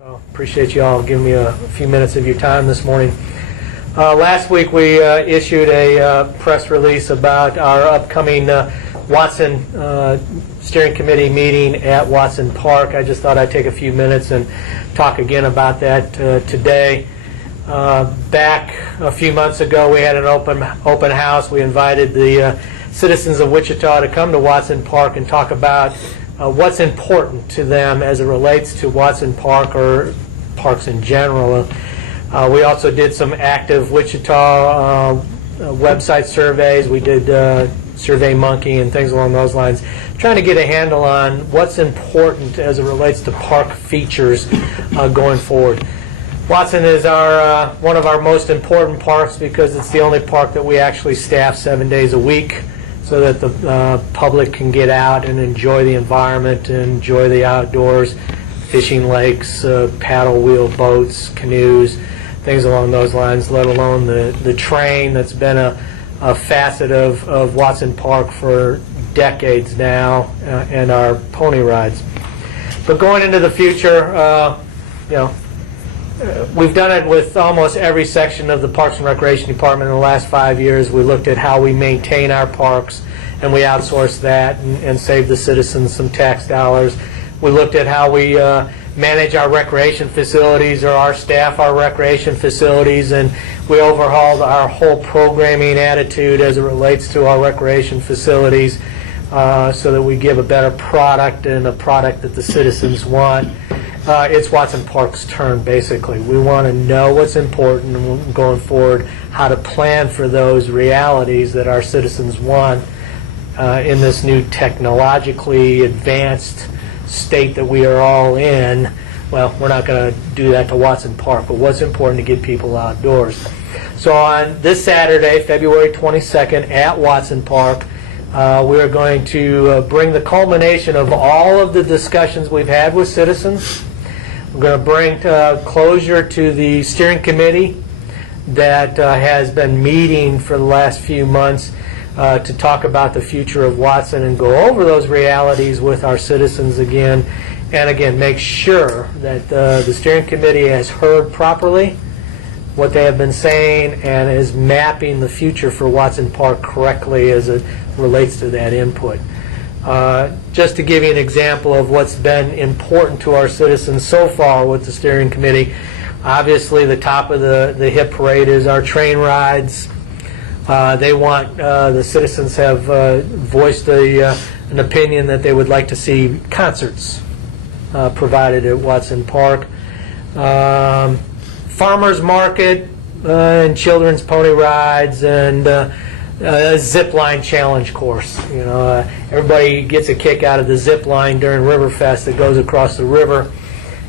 Appreciate you all giving me a few minutes of your time this morning. Last week we issued a press release about our upcoming Watson Steering Committee meeting at Watson Park. I just thought I'd take a few minutes and talk again about that today. Back a few months ago we had an open house. We invited the citizens of Wichita to come to Watson Park and talk about what's important to them as it relates to Watson Park or parks in general. We also did some active Wichita website surveys. We did SurveyMonkey and things along those lines, trying to get a handle on what's important as it relates to park features going forward. Watson is one of our most important parks because it's the only park that we actually staff 7 days a week, so that the public can get out and enjoy the environment and enjoy the outdoors, fishing lakes, paddle wheel boats, canoes, things along those lines, let alone the train that's been a facet of Watson Park for decades now, and our pony rides. But going into the future, we've done it with almost every section of the Parks and Recreation Department in the last 5 years. We looked at how we maintain our parks, and we outsourced that and saved the citizens some tax dollars. We looked at how we manage our recreation facilities, or our staff our recreation facilities, and we overhauled our whole programming attitude as it relates to our recreation facilities, so that we give a better product and a product that the citizens want. It's Watson Park's turn, basically. We want to know what's important going forward, how to plan for those realities that our citizens want in this new technologically advanced state that we are all in. Well, we're not going to do that to Watson Park, but what's important to get people outdoors. So on this Saturday, February 22nd, at Watson Park, we are going to bring the culmination of all of the discussions we've had with citizens. We're going to bring closure to the steering committee that has been meeting for the last few months to talk about the future of Watson and go over those realities with our citizens again. And again, make sure that the steering committee has heard properly what they have been saying and is mapping the future for Watson Park correctly as it relates to that input. Just to give you an example of what's been important to our citizens so far with the steering committee, obviously the top of the hit parade is our train rides. They want, the citizens have voiced an opinion that they would like to see concerts provided at Watson Park. Farmers market and children's pony rides, and a zip line challenge course. Everybody gets a kick out of the zip line during Riverfest that goes across the river.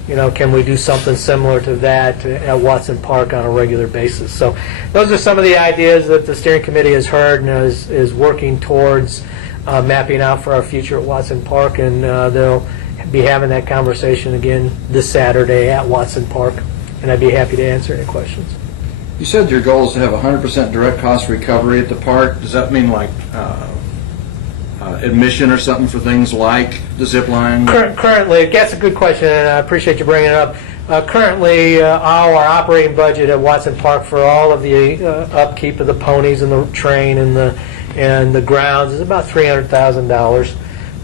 Can we do something similar to that at Watson Park on a regular basis? So those are some of the ideas that the steering committee has heard and is working towards mapping out for our future at Watson Park, and they'll be having that conversation again this Saturday at Watson Park, and I'd be happy to answer any questions. You said your goal is to have 100% direct cost recovery at the park. Does that mean like admission or something for things like the zip line? Currently, that's a good question, and I appreciate you bringing it up. Currently, our operating budget at Watson Park for all of the upkeep of the ponies and the train and the grounds is about $300,000,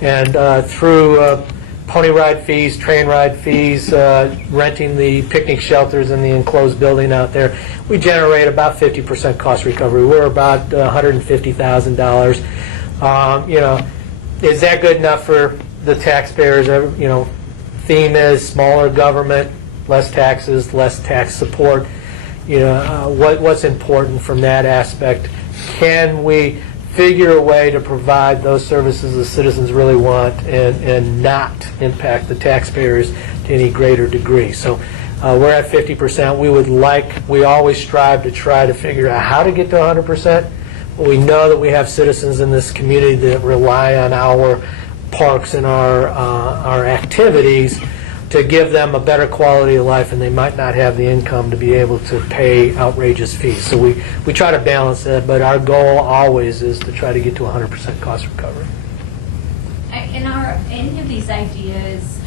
and through pony ride fees, train ride fees, renting the picnic shelters in the enclosed building out there, we generate about 50% cost recovery. We're about $150,000. Is that good enough for the taxpayers? Theme is smaller government, less taxes, less tax support. What's important from that aspect? Can we figure a way to provide those services the citizens really want and not impact the taxpayers to any greater degree? So we're at 50%. We always strive to try to figure out how to get to 100%. But we know that we have citizens in this community that rely on our parks and our activities to give them a better quality of life, and they might not have the income to be able to pay outrageous fees. So we try to balance that, but our goal always is to try to get to 100% cost recovery. And are any of these ideas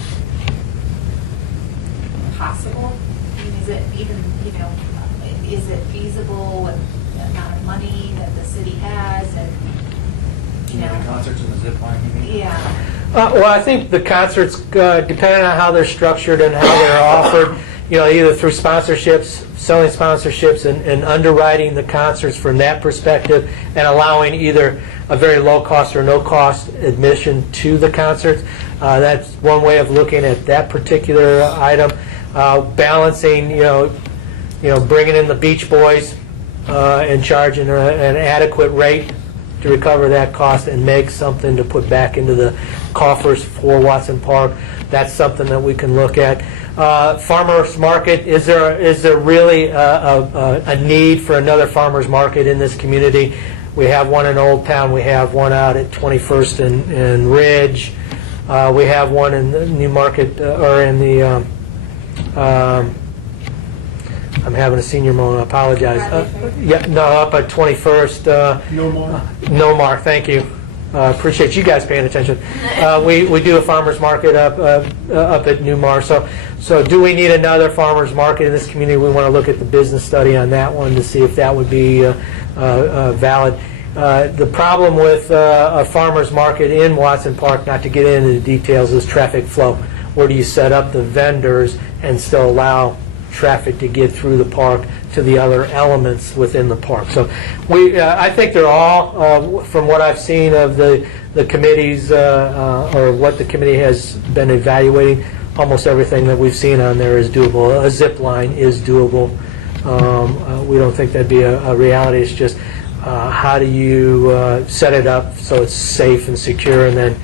possible? I mean, is it even, is it feasible with the amount of money that the city has and, The concerts and the zip line, you mean? yeah. Well, I think the concerts, depending on how they're structured and how they're offered, either through sponsorships, selling sponsorships, and underwriting the concerts from that perspective, and allowing either a very low cost or no cost admission to the concerts. That's one way of looking at that particular item. Balancing, bringing in the Beach Boys and charging an adequate rate to recover that cost and make something to put back into the coffers for Watson Park. That's something that we can look at. Farmers market, is there really a need for another farmers market in this community? We have one in Old Town. We have one out at 21st and Ridge. We have one in the New Market, or in the, I'm having a senior moment, I apologize. Up at 21st. No more, thank you. Appreciate you guys paying attention. We do a farmers market up at Newmar. So do we need another farmers market in this community? We want to look at the business study on that one to see if that would be valid. The problem with a farmers market in Watson Park, not to get into the details, is traffic flow. Where do you set up the vendors and still allow traffic to get through the park to the other elements within the park? So I think they're all, from what I've seen of the committees, or what the committee has been evaluating, almost everything that we've seen on there is doable. A zip line is doable. We don't think that'd be a reality. It's just how do you set it up so it's safe and secure, and then,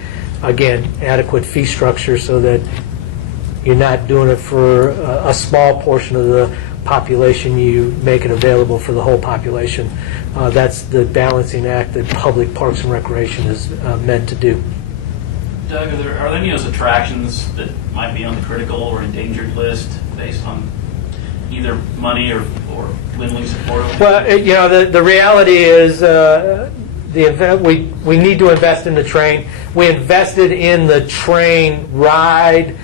again, adequate fee structure so that you're not doing it for a small portion of the population. You make it available for the whole population. That's the balancing act that public parks and recreation is meant to do. Doug, are there any of those attractions that might be on the critical or endangered list based on either money or dwindling support? Well, the reality is we need to invest in the train. We invested in the train ride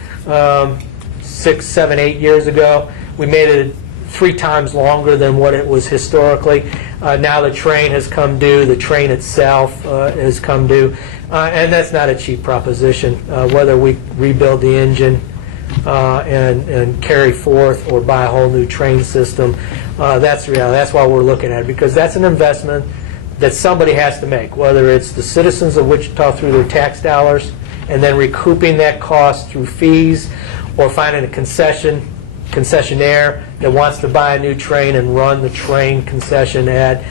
6, 7, 8 years ago. We made it 3 times longer than what it was historically. Now the train has come due. The train itself has come due. And that's not a cheap proposition. Whether we rebuild the engine and carry forth or buy a whole new train system, that's the reality. That's why we're looking at it, because that's an investment that somebody has to make, whether it's the citizens of Wichita through their tax dollars and then recouping that cost through fees, or finding a concessionaire that wants to buy a new train and run the train concession at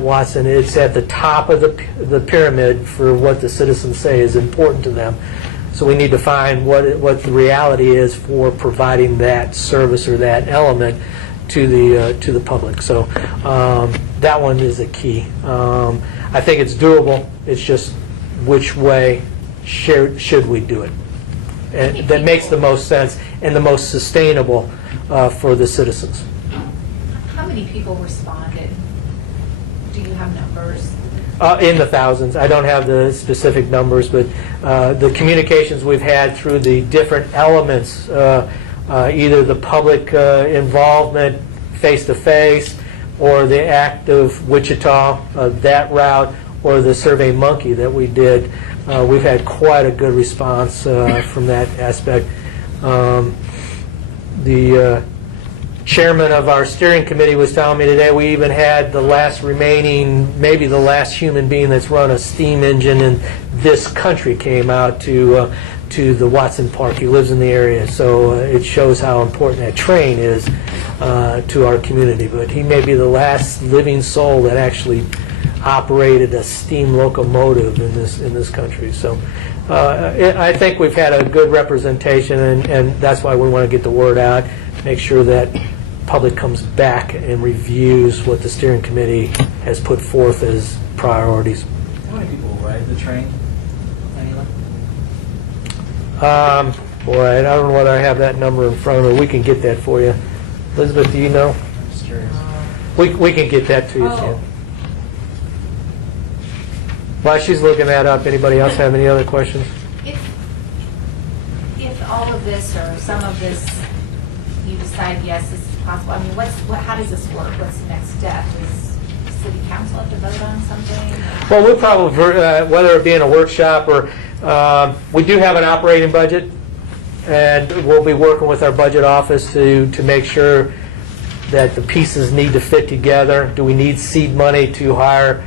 Watson. It's at the top of the pyramid for what the citizens say is important to them. So we need to find what the reality is for providing that service or that element to the public. So that one is a key. I think it's doable. It's just which way should we do it? And that makes the most sense and the most sustainable for the citizens. How many people responded? Do you have numbers? In the thousands. I don't have the specific numbers, but the communications we've had through the different elements, either the public involvement face-to-face, or the Act of Wichita, that route, or the Survey Monkey that we did, we've had quite a good response from that aspect. The chairman of our steering committee was telling me today we even had the last remaining, maybe the last human being that's run a steam engine in this country came out to the Watson Park. He lives in the area, so it shows how important that train is to our community. But he may be the last living soul that actually operated a steam locomotive in this country. So I think we've had a good representation, and that's why we want to get the word out, make sure that public comes back and reviews what the steering committee has put forth as priorities. How many people ride the train? Anyone? Boy, I don't know whether I have that number in front of me. We can get that for you. Elizabeth, do you know? I'm just curious. We can get that to you, Sam. While she's looking that up, anybody else have any other questions? If all of this or some of this decide, yes, this is possible? I mean, how does this work? What's the next step? Does city council have to vote on something? Well, we'll probably, whether it be in a workshop or, we do have an operating budget, and we'll be working with our budget office to make sure that the pieces need to fit together. Do we need seed money to hire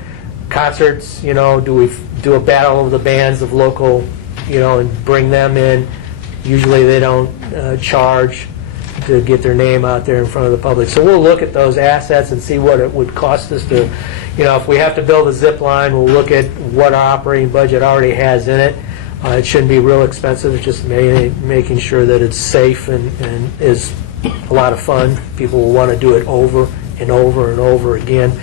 concerts? You know, do we do a battle of the bands of local, you know, and bring them in? Usually they don't charge to get their name out there in front of the public. So we'll look at those assets and see what it would cost us to, you know, if we have to build a zip line, we'll look at what our operating budget already has in it. It shouldn't be real expensive. It's just making sure that it's safe and is a lot of fun. People will want to do it over and over and over again.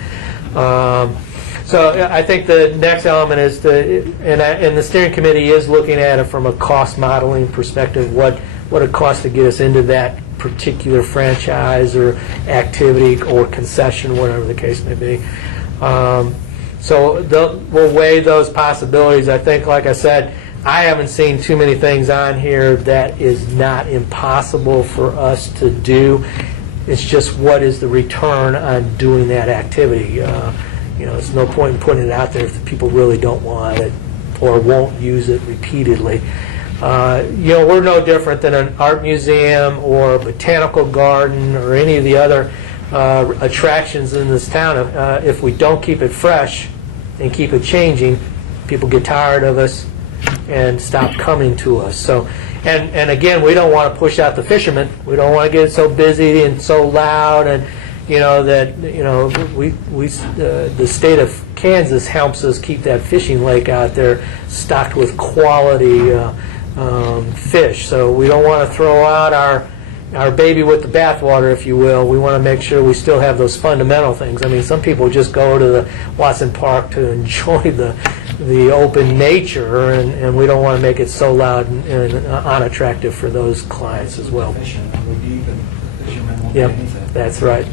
So I think the next element is and the steering committee is looking at it from a cost modeling perspective, what it costs to get us into that particular franchise or activity or concession, whatever the case may be. So we'll weigh those possibilities. I think, like I said, I haven't seen too many things on here that is not impossible for us to do. It's just what is the return on doing that activity. You know, there's no point in putting it out there if the people really don't want it or won't use it repeatedly. You know, we're no different than an art museum or a botanical garden or any of the other attractions in this town. If we don't keep it fresh and keep it changing, people get tired of us and stop coming to us. So, and again, we don't want to push out the fishermen. We don't want to get so busy and so loud, and you know that the state of Kansas helps us keep that fishing lake out there stocked with quality fish. So we don't want to throw out our baby with the bathwater, if you will. We want to make sure we still have those fundamental things. I mean, some people just go to the Watson Park to enjoy the open nature, and we don't want to make it so loud and unattractive for those clients as well. Fishing, we're deep, and the fishermen won't do Yep, anything. that's right.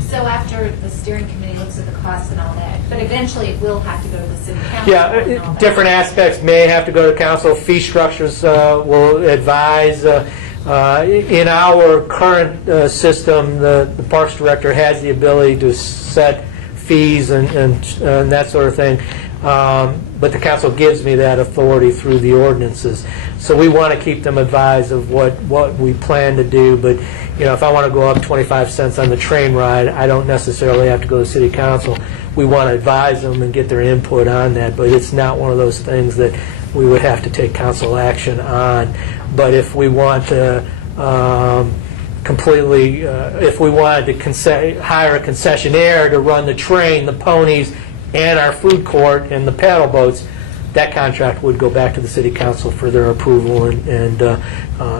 So after the steering committee looks at the costs and all that, but eventually it will have to go to the city council. and all Yeah, that. different aspects may have to go to council. Fee structures will advise. In our current system, the Parks Director has the ability to set fees and that sort of thing. But the council gives me that authority through the ordinances. So we want to keep them advised of what we plan to do. But you know, if I want to go up 25 cents on the train ride, I don't necessarily have to go to city council. We want to advise them and get their input on that. But it's not one of those things that we would have to take council action on. But if we want to if we wanted to hire a concessionaire to run the train, the ponies, and our food court and the paddle boats, that contract would go back to the city council for their approval and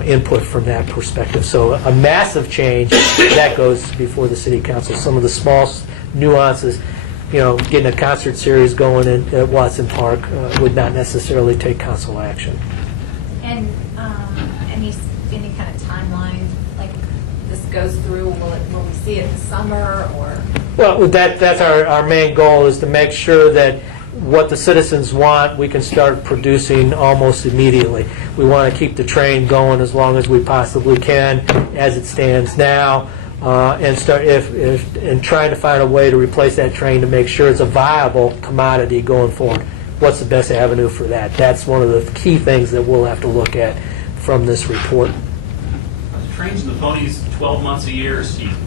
input from that perspective. So a massive change, that goes before the city council. Some of the small nuances, you know, getting a concert series going at Watson Park would not necessarily take council action. And any kind of timeline, like this goes through, will we see it this summer or? Well, that's our main goal, is to make sure that what the citizens want, we can start producing almost immediately. We want to keep the train going as long as we possibly can as it stands now, and start and trying to find a way to replace that train to make sure it's a viable commodity going forward. What's the best avenue for that? That's one of the key things that we'll have to look at from this report. The trains and the ponies, 12 months a year is season.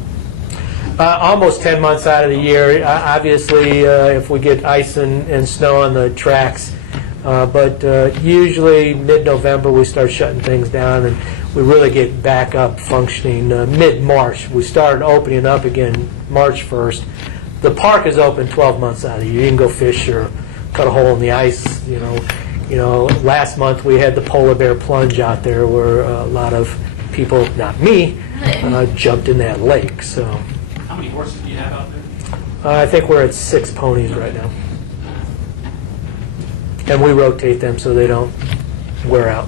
Almost 10 months out of the year. Obviously, if we get ice and snow on the tracks. But usually mid-November we start shutting things down, and we really get back up functioning mid-March. We started opening up again March 1st. The park is open 12 months out of the year. You can go fish or cut a hole in the ice. You know, last month we had the polar bear plunge out there, where a lot of people, not me, jumped in that lake. So. How many horses do you have out there? I think we're at 6 ponies right now. And we rotate them so they don't wear out.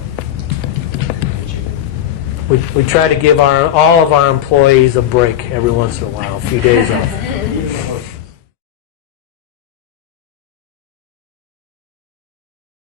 We try to give all of our employees a break every once in a while, a few days off.